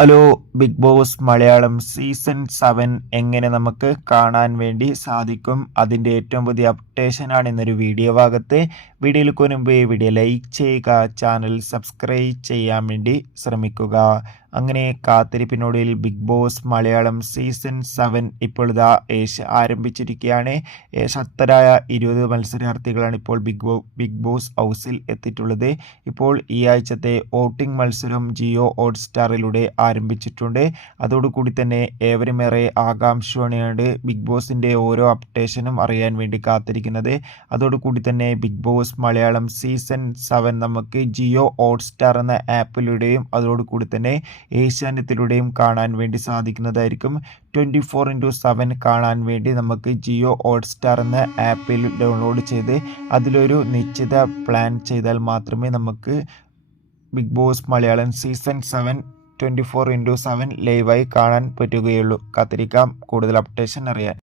Hello, Big Boss Malayalam season 7 എങ്ങനെ നമുക്ക് കാണാൻ വേണ്ടി സാധിക്കും? അതിൻ്റെ ഏറ്റവും പുതിയ അപ്ഡേഷനാണ് ഇന്നൊരു വീഡിയോ ഭാഗത്ത്. വീഡിയോയിലേക്ക് മുൻപ് വീഡിയോ ലൈക്ക് ചെയ്യുക, ചാനൽ സബ്സ്ക്രൈബ് ചെയ്യാൻ വേണ്ടി ശ്രമിക്കുക. അങ്ങനെ കാത്തിരിപ്പിനൊടുവിൽ ബിഗ് ബോസ് മലയാളം സീസൺ 7 ഇപ്പോൾ ഇതാ ആരംഭിച്ചിരിക്കുകയാണ്. ശക്തരായ 20 മത്സരാർത്ഥികളാണ് ഇപ്പോൾ ബിഗ് ബോസ് ഹൗസിൽ എത്തിയിട്ടുള്ളത്. ഇപ്പോൾ ഈ ആഴ്ചത്തെ വോട്ടിംഗ് മത്സരം ജിയോ ഹോട്ട്സ്റ്റാറിലൂടെ ആരംഭിച്ചിട്ടുണ്ട്. അതോടുകൂടി തന്നെ ഏവരുമേറെ ആകാംക്ഷയോടെയാണ് ബിഗ് ബോസിൻ്റെ ഓരോ അപ്ഡേഷനും അറിയാൻ വേണ്ടി കാത്തിരിക്കുന്നത്. അതോടുകൂടി തന്നെ ബിഗ് ബോസ് മലയാളം സീസൺ 7 നമുക്ക് ജിയോ ഹോട്ട്സ്റ്റാർ എന്ന ആപ്പിലൂടെയും അതോടുകൂടി തന്നെ ഏഷ്യാനെറ്റിലൂടെയും കാണാൻ വേണ്ടി സാധിക്കുന്നതായിരിക്കും. 24/7 കാണാൻ വേണ്ടി നമുക്ക് ജിയോ ഹോട്ട്സ്റ്റാർ എന്ന ആപ്പിൽ ഡൗൺലോഡ് ചെയ്ത് അതിലൊരു നിശ്ചിത പ്ലാൻ ചെയ്താൽ മാത്രമേ നമുക്ക് ബിഗ് ബോസ് മലയാളം സീസൺ 7 24/7 ലൈവായി കാണാൻ പറ്റുകയുള്ളൂ. കാത്തിരിക്കാം കൂടുതൽ അപ്ഡേഷൻ അറിയാൻ.